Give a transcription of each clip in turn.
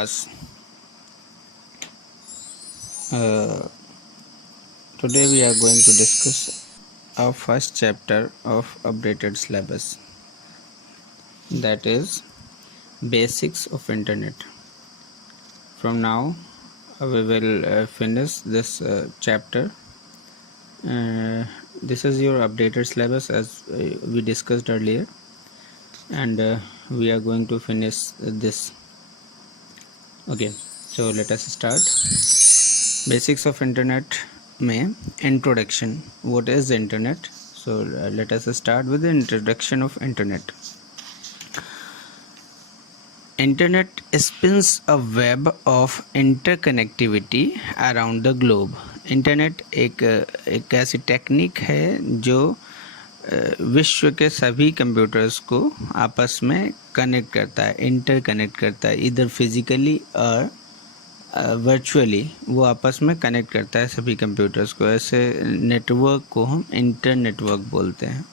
Yes. Uh, Today we are going to discuss our first chapter of updated syllabus, that is basics of internet. From now we will finish this chapter. This is your updated syllabus as we discussed earlier, and we are going to finish this. Okay, so let us start. Basics of internet में introduction. What is the internet? So let us start with the introduction of internet. Internet spins a web of interconnectivity around the globe. Internet एक ऐसी technique है जो विश्व के सभी computers को आपस में कनेक्ट करता है, इंटरकनेक्ट करता है, इधर फिजिकली और वर्चुअली वो आपस में कनेक्ट करता है सभी कंप्यूटर्स को। ऐसे नेटवर्क को हम इंटर नेटवर्क बोलते हैं।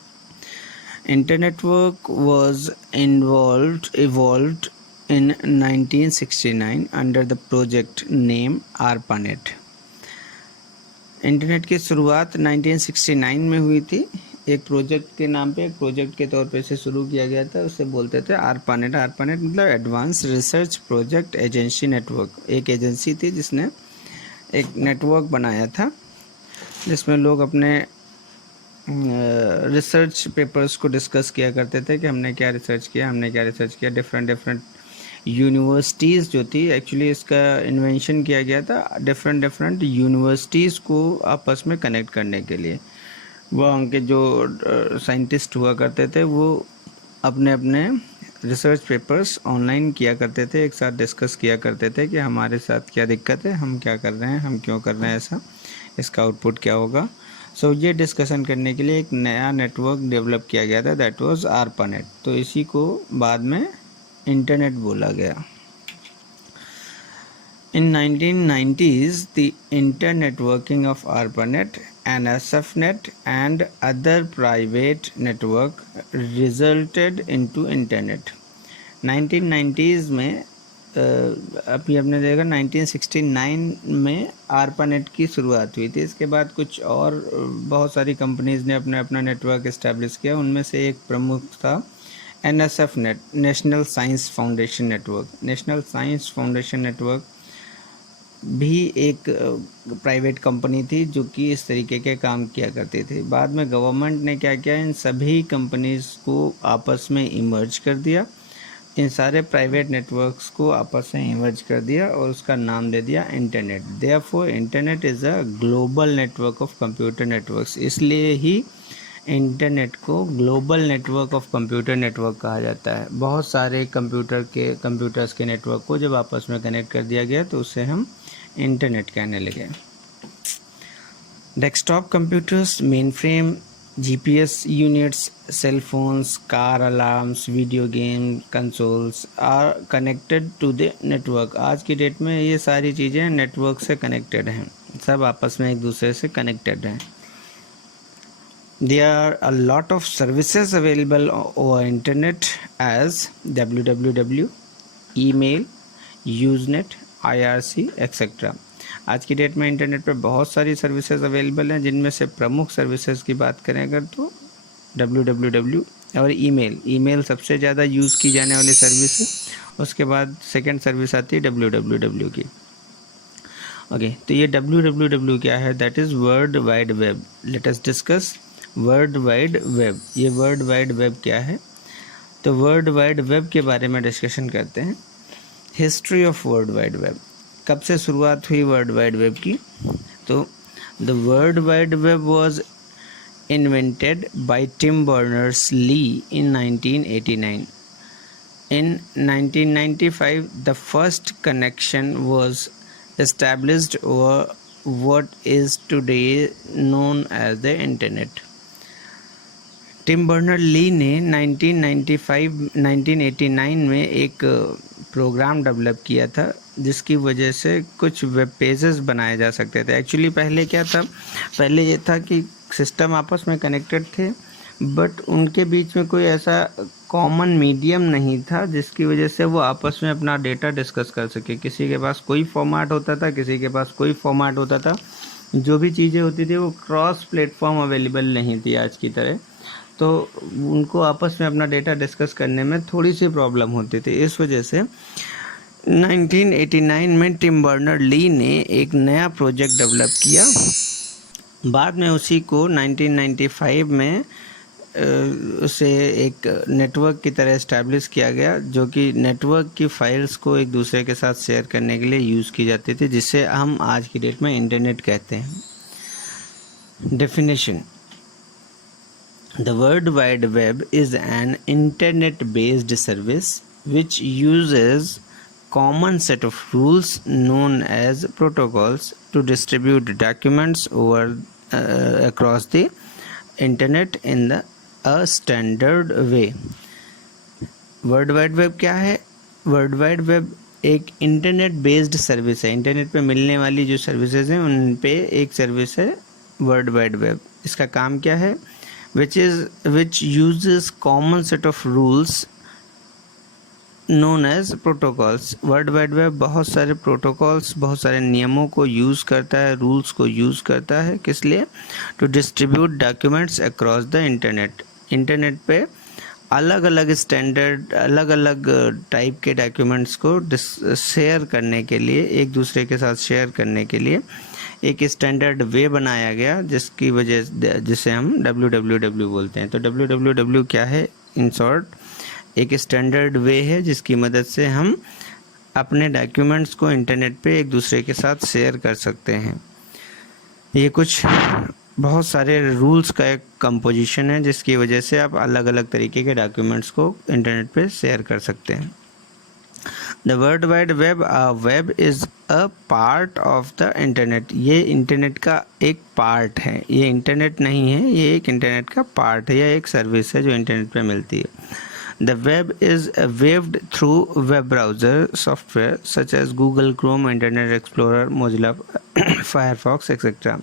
Inter network was evolved in 1969 under the project name ARPANET। Internet की शुरुआत 1969 में हुई थी, एक प्रोजेक्ट के नाम पे, एक प्रोजेक्ट के तौर पे इसे शुरू किया गया था। उसे बोलते थे ARPANET। ARPANEट मतलब advance research project agency network. एक एजेंसी थी जिसने एक नेटवर्क बनाया था जिसमें लोग अपने रिसर्च पेपर्स को डिस्कस किया करते थे कि हमने क्या रिसर्च किया। डिफरेंट यूनिवर्सिटीज़ जो थी, एक्चुअली इसका इन्वेंशन किया गया था डिफरेंट यूनिवर्सिटीज़ को आपस में कनेक्ट करने के लिए। वहाँ के जो साइंटिस्ट हुआ करते थे वो अपने रिसर्च पेपर्स ऑनलाइन किया करते थे, एक साथ डिस्कस किया करते थे कि हमारे साथ क्या दिक्कत है, हम क्या कर रहे हैं, हम क्यों कर रहे हैं ऐसा, इसका आउटपुट क्या होगा। सो ये डिस्कशन करने के लिए एक नया नेटवर्क डेवलप किया गया था, दैट वाज ARPANET। तो इसी को बाद में इंटरनेट बोला गया। In 1990s, the internetworking of ARPANET, NSFNet and other private network resulted into internet. 1990s में अभी आपने देखा 1969 में ARPANET की शुरुआत हुई थी। इसके बाद कुछ और बहुत सारी कंपनीज़ ने अपना नेटवर्क इस्टेब्लिश किया। उनमें से एक प्रमुख था NSFNet, national science foundation network. National science foundation network भी एक प्राइवेट कंपनी थी जो कि इस तरीके के काम किया करती थी। बाद में गवर्नमेंट ने क्या किया, इन सभी कंपनीज़ को आपस में इमर्ज कर दिया, इन सारे प्राइवेट नेटवर्क्स को आपस में इमर्ज कर दिया और उसका नाम दे दिया internet. Therefore internet is a global network of computer networks. इसलिए ही इंटरनेट को global network of computer network कहा जाता है। बहुत सारे कंप्यूटर्स के नेटवर्क को जब आपस में कनेक्ट कर दिया गया तो उसे हम इंटरनेट कहने लगे। Desktop computers, mainframe, GPS units, cell phones, car alarms, video game consoles are connected to the network. आज की डेट में ये सारी चीज़ें नेटवर्क से कनेक्टेड हैं, सब आपस में एक दूसरे से कनेक्टेड हैं। There are a lot of services available over internet as www, email, Usenet, IRC, etc. आज की डेट में इंटरनेट पर बहुत सारी सर्विसेज अवेलेबल हैं, जिनमें से प्रमुख सर्विसेज की बात करें अगर तो www और ईमेल सबसे ज़्यादा यूज़ की जाने वाली सर्विस है। उसके बाद सेकेंड सर्विस आती है www की। ओके, तो ये www क्या है? That is world wide web. Let us discuss world wide web. ये वर्ल्ड वाइड वेब क्या है? तो वर्ल्ड वाइड वेब के बारे में डिस्कशन करते हैं। History of world wide web, कब से शुरुआत हुई वर्ल्ड वाइड वेब की? तो the world wide web was invented by Tim Berners-Lee in 1989. In 1995, the first connection was established over what is today known as the internet. Tim Berners-Lee ने 1989 में एक programme develop किया था जिसकी वजह से कुछ वेब पेजेस बनाए जा सकते थे। एक्चुअली पहले क्या था, पहले ये था कि सिस्टम आपस में कनेक्टेड थे बट उनके बीच में कॉमन मीडियम नहीं था जिसकी वजह से वो आपस में अपना डेटा डिस्कस कर सके। किसी के पास कोई फॉर्मेट होता था, किसी के पास कोई फॉर्मेट होता था, जो भी चीज़ें होती थी वो क्रॉस प्लेटफॉर्म अवेलेबल नहीं थी आज की तरह, तो उनको आपस में अपना डेटा डिस्कस करने में थोड़ी सी प्रॉब्लम होती थी। इस वजह से 1989 में टिम बर्नर ली ने एक नया प्रोजेक्ट डेवलप किया। बाद में उसी को 1995 में उसे एक नेटवर्क की तरह इस्टेब्लिश किया गया, जो कि नेटवर्क की फाइल्स को एक दूसरे के साथ शेयर करने के लिए यूज़ की जाती थी, जिसे हम आज की डेट में इंटरनेट कहते हैं। Definition: The World Wide Web is an internet-based service which uses common set of rules known as protocols to distribute documents across the internet in a standard way. World wide web क्या है? World wide web एक internet based service है। Internet पे मिलने वाली जो services हैं उन पे एक सर्विस है वर्ल्ड वाइड वेब। इसका काम क्या है? which uses common set of rules known as protocols. World wide web बहुत सारे प्रोटोकॉल्स, बहुत सारे नियमों को यूज़ करता है, रूल्स को यूज़ करता है। किस लिए? To distribute documents across the internet. Internet पे अलग अलग स्टैंडर्ड, अलग अलग टाइप के डॉक्यूमेंट्स को शेयर करने के लिए, एक दूसरे के साथ शेयर करने के लिए एक स्टैंडर्ड वे बनाया गया, जिसे हम www बोलते हैं। तो www क्या है? इन शॉर्ट एक स्टैंडर्ड वे है जिसकी मदद से हम अपने डॉक्यूमेंट्स को इंटरनेट पे एक दूसरे के साथ शेयर कर सकते हैं। ये कुछ बहुत सारे रूल्स का एक कंपोजिशन है जिसकी वजह से आप अलग अलग तरीके के डॉक्यूमेंट्स को इंटरनेट पे शेयर कर सकते हैं। The world wide web web is a part of the internet. ये इंटरनेट का एक पार्ट है, ये इंटरनेट नहीं है, ये एक इंटरनेट का पार्ट है, यह एक सर्विस है जो इंटरनेट पे मिलती है। The web is waved through web browser software such as Google Chrome, Internet Explorer, Mozilla Firefox, etc.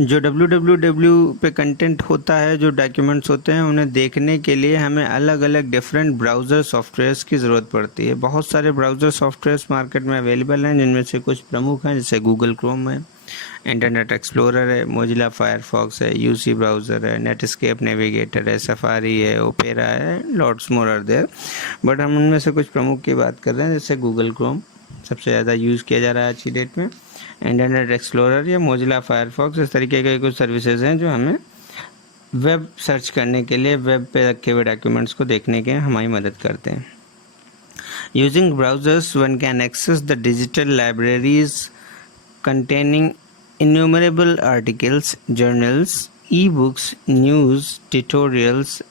जो www पे कंटेंट होता है, जो डॉक्यूमेंट्स होते हैं, उन्हें देखने के लिए हमें अलग अलग डिफरेंट ब्राउज़र सॉफ्टवेयर्स की ज़रूरत पड़ती है। बहुत सारे ब्राउज़र सॉफ्टवेयर्स मार्केट में अवेलेबल हैं, जिनमें से कुछ प्रमुख हैं, जैसे गूगल क्रोम है, इंटरनेट एक्सप्लोरर है, मोजिला फायरफॉक्स है, यूसी ब्राउज़र है, नेटस्केप नेविगेटर है, सफारी है, ओपेरा है, lots more are there. But हम उनमें से कुछ प्रमुख की बात कर रहे हैं, जैसे गूगल क्रोम सबसे ज़्यादा यूज़ किया जा रहा है आज की डेट में, इंटरनेट एक्सप्लोरर या मोजिला फायरफॉक्स। इस तरीके के कुछ सर्विसेज हैं जो हमें वेब सर्च करने के लिए, वेब पे रखे हुए डॉक्यूमेंट्स को देखने के हमारी मदद करते हैं। Using browsers one can access the digital libraries containing innumerable articles, journals, e-books, news, tutorials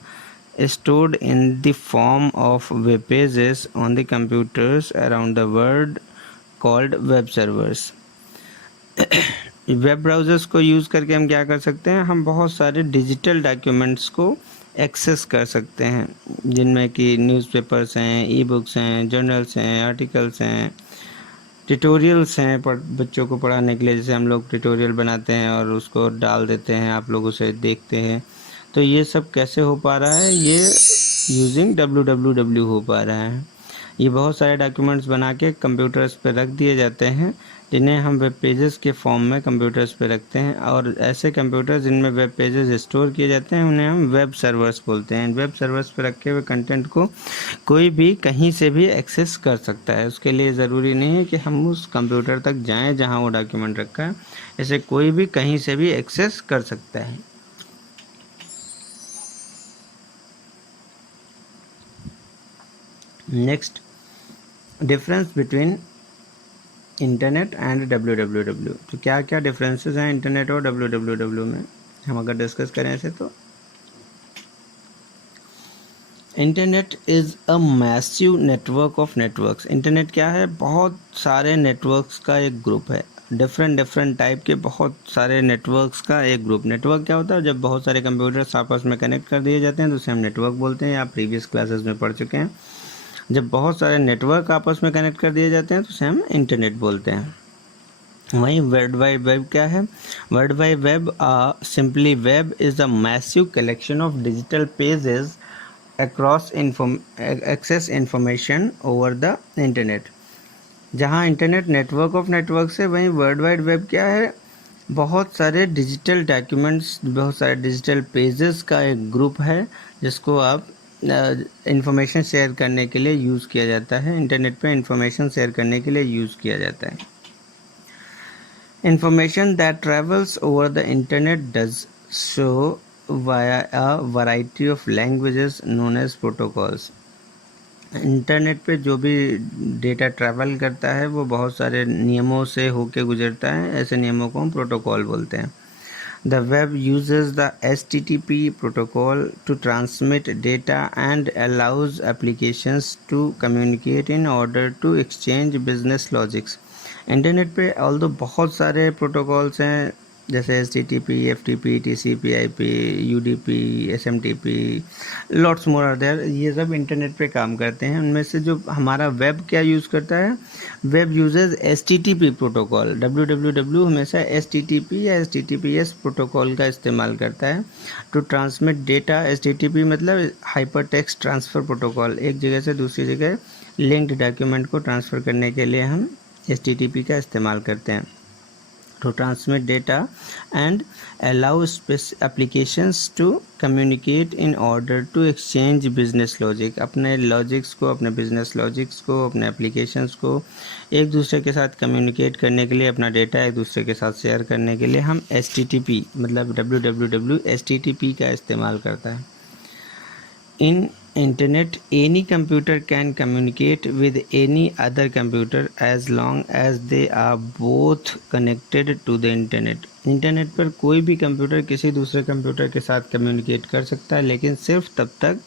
stored in the form of web pages on the computers around the world called web servers. Web browsers को use करके हम क्या कर सकते हैं? हम बहुत सारे डिजिटल डॉक्यूमेंट्स को एक्सेस कर सकते हैं, जिनमें कि न्यूज़पेपर्स हैं, ई बुक्स हैं, जर्नल्स हैं, आर्टिकल्स हैं, ट्यूटोरियल्स हैं बच्चों को पढ़ाने के लिए। जैसे हम लोग ट्यूटोरियल बनाते हैं और उसको डाल देते हैं, आप लोग उसे देखते हैं। तो ये सब कैसे हो पा रहा है? ये यूजिंग www हो पा रहा है। ये बहुत सारे डॉक्यूमेंट्स बना के कंप्यूटर्स पे रख दिए जाते हैं, जिन्हें हम वेब पेजेस के फॉर्म में कंप्यूटर्स पे रखते हैं। और ऐसे कंप्यूटर जिनमें वेब पेजेस स्टोर किए जाते हैं, उन्हें हम वेब सर्वर्स बोलते हैं। वेब सर्वर्स पे रखे हुए कंटेंट को कोई भी कहीं से भी एक्सेस कर सकता है। उसके लिए ज़रूरी नहीं है कि हम उस कंप्यूटर तक जाएं जहां वो डॉक्यूमेंट रखा है, इसे कोई भी कहीं से भी एक्सेस कर सकता है। Next, difference between internet and www। तो क्या क्या डिफरेंसेस हैं इंटरनेट और www में, हम अगर डिस्कस करें इसे तो internet is a massive network of networks. Internet क्या है? बहुत सारे नेटवर्क्स का एक ग्रुप है, डिफरेंट टाइप के बहुत सारे नेटवर्क्स का एक ग्रुप। नेटवर्क क्या होता है? जब बहुत सारे कंप्यूटर्स आपस में कनेक्ट कर दिए जाते हैं तो उसे हम नेटवर्क बोलते हैं, आप प्रीवियस क्लासेस में पढ़ चुके हैं। जब बहुत सारे नेटवर्क आपस में कनेक्ट कर दिए जाते हैं तो उसे हम इंटरनेट बोलते हैं। वहीं वर्ल्ड वाइड वेब क्या है? World wide web simply web is a massive collection of digital pages across access information over the internet। जहाँ इंटरनेट नेटवर्क ऑफ नेटवर्क से, वहीं वर्ल्ड वाइड वेब क्या है, बहुत सारे डिजिटल डॉक्यूमेंट्स, बहुत सारे डिजिटल पेजेस का एक ग्रुप है जिसको आप इंफॉर्मेशन शेयर करने के लिए यूज़ किया जाता है। इंटरनेट पे इंफॉर्मेशन शेयर करने के लिए यूज़ किया जाता है। Information that travels over the internet does so via a variety of languages known as protocols. Internet पे जो भी डेटा ट्रैवल करता है वो बहुत सारे नियमों से होके गुजरता है। ऐसे नियमों को हम प्रोटोकॉल बोलते हैं। The web uses the HTTP protocol to transmit data and allows applications to communicate in order to exchange business logics। Internet पे ऑल्दो बहुत सारे प्रोटोकॉल्स हैं, जैसे HTTP, FTP, TCP, IP, UDP, SMTP, lots more are there. ये सब internet पे काम करते हैं। उनमें से जो हमारा वेब क्या यूज़ करता है, web uses HTTP protocol. www हमेशा HTTP या HTTPS प्रोटोकॉल का इस्तेमाल करता है टू ट्रांसमिट डेटा। HTTP मतलब हाइपर टेक्स्ट ट्रांसफ़र प्रोटोकॉल। एक जगह से दूसरी जगह लिंक्ड डॉक्यूमेंट को ट्रांसफ़र करने के लिए हम HTTP का इस्तेमाल करते हैं। to transmit data and allow applications to communicate in order to exchange business logic। अपने लॉजिक्स को, अपने बिजनेस लॉजिक्स को, अपने एप्लीकेशंस को एक दूसरे के साथ कम्युनिकेट करने के लिए, अपना डेटा एक दूसरे के साथ शेयर करने के लिए हम HTTP मतलब www HTTP का इस्तेमाल करता है। In internet, any computer can communicate with any other computer as long as they are both connected to the internet। Internet पर कोई भी कंप्यूटर किसी दूसरे कंप्यूटर के साथ कम्युनिकेट कर सकता है, लेकिन सिर्फ तब तक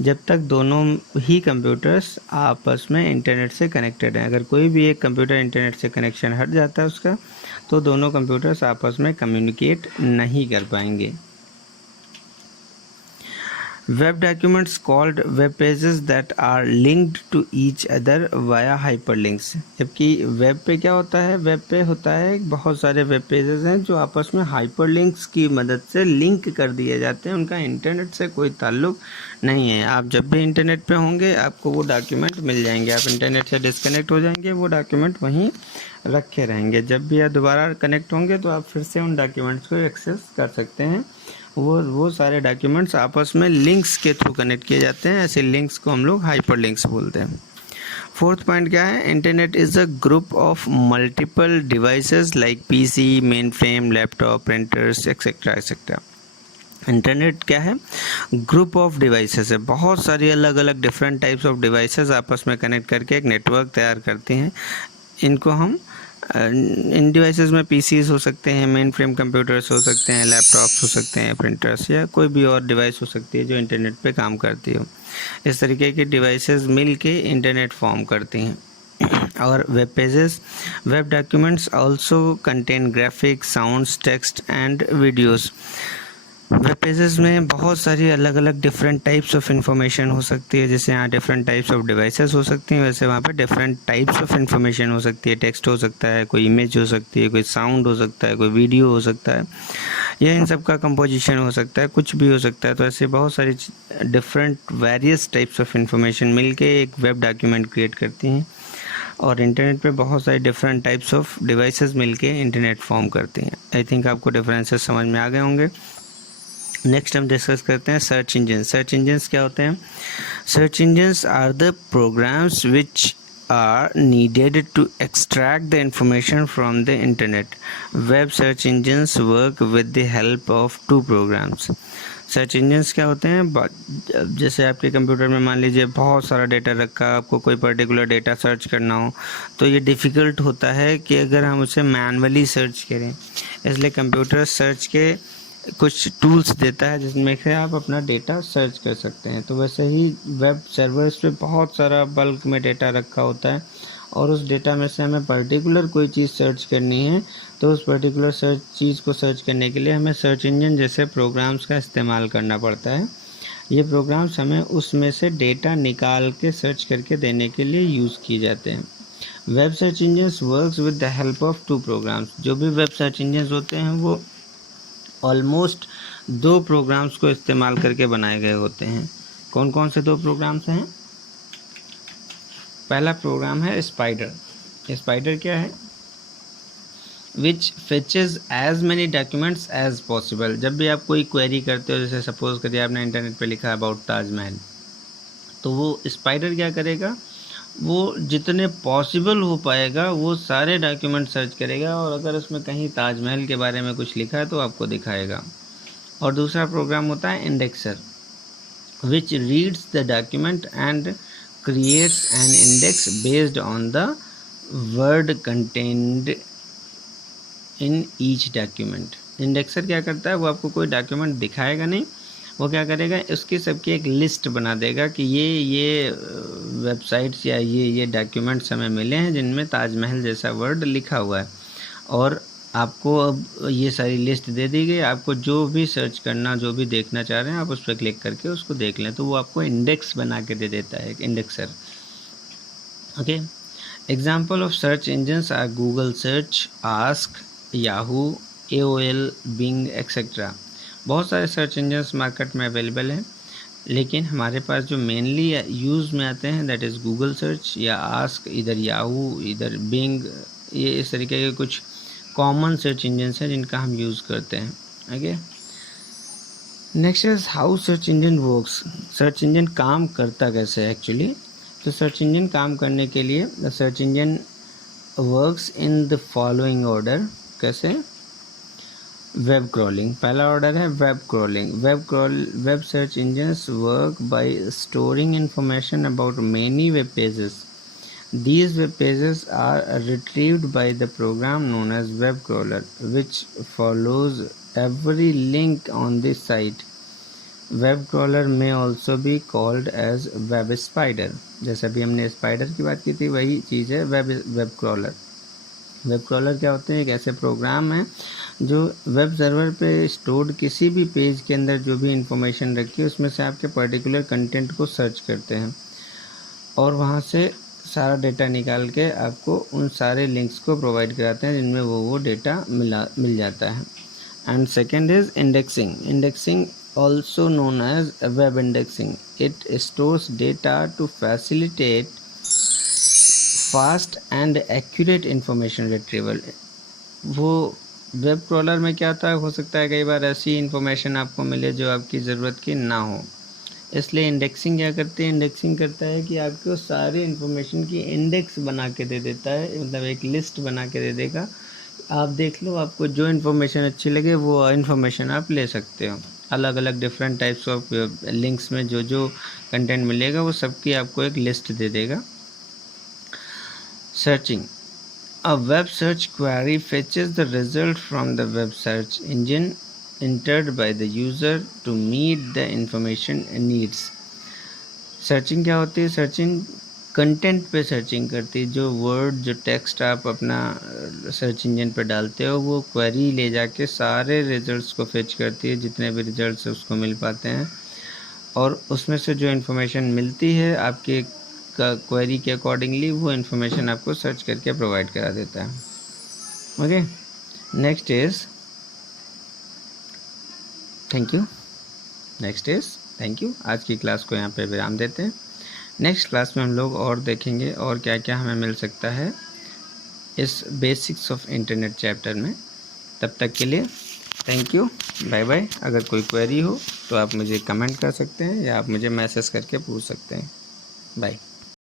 जब तक दोनों ही कंप्यूटर्स आपस में इंटरनेट से कनेक्टेड हैं। अगर कोई भी एक कंप्यूटर इंटरनेट से कनेक्शन हट जाता है उसका, तो दोनों कंप्यूटर्स आपस में कम्युनिकेट नहीं कर पाएंगे। Web documents called web pages that are linked to each other via hyperlinks। जबकि वेब पे क्या होता है, वेब पे होता है बहुत सारे वेब पेजेस हैं जो आपस में हाइपरलिंक्स की मदद से लिंक कर दिए जाते हैं। उनका इंटरनेट से कोई ताल्लुक नहीं है। आप जब भी इंटरनेट पे होंगे आपको वो डॉक्यूमेंट मिल जाएंगे। आप इंटरनेट से डिस्कनेक्ट हो जाएंगे, वो डॉक्यूमेंट वहीं रखे रहेंगे। जब भी आप दोबारा कनेक्ट होंगे तो आप फिर से उन डॉक्यूमेंट्स को एक्सेस कर सकते हैं। वो सारे डॉक्यूमेंट्स आपस में लिंक्स के थ्रू कनेक्ट किए जाते हैं। ऐसे लिंक्स को हम लोग हाइपर लिंक्स बोलते हैं। फोर्थ पॉइंट क्या है, internet is a group of multiple devices like PC, main frame, laptop, printers etcetera etcetera. Internet क्या है, ग्रुप ऑफ डिवाइसेस है। बहुत सारी अलग अलग डिफरेंट टाइप्स ऑफ डिवाइसेस आपस में कनेक्ट करके एक नेटवर्क तैयार करती हैं। इनको हम इन डिवाइसेस में PCs हो सकते हैं, मेन फ्रेम कंप्यूटर्स हो सकते हैं, लैपटॉप्स हो सकते हैं, प्रिंटर्स या कोई भी और डिवाइस हो सकती है जो इंटरनेट पे काम करती हो। इस तरीके की डिवाइसेस मिल के इंटरनेट फॉर्म करती हैं। और web pages, web documents also contain graphics, sounds, text and videos. Web pages में बहुत सारी अलग अलग डिफरेंट टाइप्स ऑफ इन्फॉर्मेशन हो सकती है। जैसे यहाँ डिफरेंट टाइप्स ऑफ डिवाइसेस हो सकती हैं, वैसे वहाँ पे डिफरेंट टाइप्स ऑफ इन्फॉर्मेशन हो सकती है। टेक्स्ट हो सकता है, कोई इमेज हो सकती है, कोई साउंड हो सकता है, कोई वीडियो हो सकता है, या इन सब का कंपोजिशन हो सकता है, कुछ भी हो सकता है। तो ऐसे बहुत सारी different various types of information मिल के एक वेब डॉक्यूमेंट क्रिएट करती हैं। और इंटरनेट पे बहुत सारे डिफरेंट टाइप्स ऑफ डिवाइसेस मिल के इंटरनेट फॉर्म करती हैं। आई थिंक आपको डिफरेंसेस समझ में आ गए होंगे। नेक्स्ट हम डिस्कस करते हैं सर्च इंजन। सर्च इंजन्स क्या होते हैं? Search engines are the programs which are needed to extract the information from the internet. Web search engines work with the help of two programs. Search engines क्या होते हैं? जैसे आपके computer में मान लीजिए बहुत सारा डेटा रखा, आपको कोई पर्टिकुलर डेटा सर्च करना हो तो ये डिफ़िकल्ट होता है कि अगर हम उसे मैनुअली सर्च करें। इसलिए कंप्यूटर सर्च के कुछ टूल्स देता है जिसमें से आप अपना डेटा सर्च कर सकते हैं। तो वैसे ही वेब सर्वर्स पे बहुत सारा बल्क में डेटा रखा होता है और उस डेटा में से हमें पर्टिकुलर कोई चीज़ सर्च करनी है तो उस पर्टिकुलर चीज़ को सर्च करने के लिए हमें सर्च इंजन जैसे प्रोग्राम्स का इस्तेमाल करना पड़ता है। ये प्रोग्राम्स हमें उसमें से डेटा निकाल के सर्च करके देने के लिए यूज़ किए जाते हैं। Web search engines works with the help of two programs. जो भी वेब सर्च इंजन्स होते हैं वो ऑलमोस्ट दो प्रोग्राम्स को इस्तेमाल करके बनाए गए होते हैं। कौन कौन से 2 प्रोग्राम्स हैं? पहला प्रोग्राम है स्पाइडर। स्पाइडर क्या है? Which fetches as many documents as possible. जब भी आप कोई क्वेरी करते हो, जैसे सपोज करिए आपने इंटरनेट पे लिखा अबाउट ताजमहल, तो वो स्पाइडर क्या करेगा, वो जितने पॉसिबल हो पाएगा वो सारे डॉक्यूमेंट सर्च करेगा, और अगर उसमें कहीं ताजमहल के बारे में कुछ लिखा है तो आपको दिखाएगा। और दूसरा प्रोग्राम होता है indexer, which reads the document and creates an index based on the word contained in each document। Indexer क्या करता है, वो आपको कोई डॉक्यूमेंट दिखाएगा नहीं, वो क्या करेगा, उसकी सबकी एक लिस्ट बना देगा कि ये वेबसाइट्स या ये डॉक्यूमेंट्स हमें मिले हैं जिनमें ताजमहल जैसा वर्ड लिखा हुआ है, और आपको अब ये सारी लिस्ट दे दी गई। आपको जो भी सर्च करना, जो भी देखना चाह रहे हैं, आप उस पर क्लिक करके उसको देख लें, तो वो आपको इंडेक्स बना के दे देता है, एक indexer. Okay, example of search engines are Google search, Ask, Yahoo, AOL, Bing etcetera. बहुत सारे सर्च इंजन्स मार्केट में अवेलेबल हैं, लेकिन हमारे पास जो मेनली यूज़ में आते हैं दैट इज़ गूगल सर्च या आस्क, इधर याहू, इधर बिंग, ये इस तरीके के कुछ कॉमन सर्च इंजन हैं जिनका हम यूज़ करते हैं। Okay, next is how search engine works. Search engine काम करता कैसे है एक्चुअली। तो सर्च इंजन काम करने के लिए the search engine works in the following order. कैसे? वेब क्रॉलिंग पहला ऑर्डर है, web crawling. Web search engines work by storing information about many web pages. These web pages are retrieved by the program known as web crawler, which follows every link on the site. Web crawler may also be called as web spider। जैसे अभी हमने spider की बात की थी, वही चीज़ है web crawler. Web crawler क्या होते हैं? एक ऐसे प्रोग्राम है जो वेब सर्वर पे स्टोर्ड किसी भी पेज के अंदर जो भी इंफॉर्मेशन रखी है उसमें से आपके पर्टिकुलर कंटेंट को सर्च करते हैं, और वहाँ से सारा डेटा निकाल के आपको उन सारे लिंक्स को प्रोवाइड कराते हैं जिनमें वो डेटा मिल जाता है। And second is indexing. Indexing also known as web indexing. It stores data to facilitate fast and accurate information retrieval. वो वेब क्रॉलर में क्या था, हो सकता है कई बार ऐसी इंफॉर्मेशन आपको मिले जो आपकी ज़रूरत की ना हो, इसलिए इंडेक्सिंग क्या करते हैं, इंडेक्सिंग करता है कि आपको सारे इन्फॉर्मेशन की इंडेक्स बना के दे देता है, मतलब एक लिस्ट बना के दे देगा। आप देख लो, आपको जो इन्फॉर्मेशन अच्छी लगे वो इन्फॉर्मेशन आप ले सकते हो। अलग अलग डिफरेंट टाइप्स ऑफ लिंक्स में जो जो कंटेंट मिलेगा वो सबकी आपको एक लिस्ट दे देगा। Searching. A web search query fetches the result from the web search engine entered by the user to meet the information needs। Searching क्या होती है? सर्चिंग कंटेंट पे सर्चिंग करती है। जो वर्ड, जो टेक्स्ट आप अपना सर्च इंजन पे डालते हो, वो क्वेरी ले जाके सारे रिजल्ट्स को फेच करती है, जितने भी रिजल्ट्स उसको मिल पाते हैं, और उसमें से जो इन्फॉर्मेशन मिलती है आपके क्वेरी के अकॉर्डिंगली, वो इन्फॉर्मेशन आपको सर्च करके प्रोवाइड करा देता है। Okay, next is thank you. आज की क्लास को यहाँ पे विराम देते हैं। नेक्स्ट क्लास में हम लोग और देखेंगे और क्या क्या हमें मिल सकता है इस बेसिक्स ऑफ इंटरनेट चैप्टर में। तब तक के लिए थैंक यू, बाय बाय। अगर कोई क्वेरी हो तो आप मुझे कमेंट कर सकते हैं या आप मुझे मैसेज करके पूछ सकते हैं। बाय।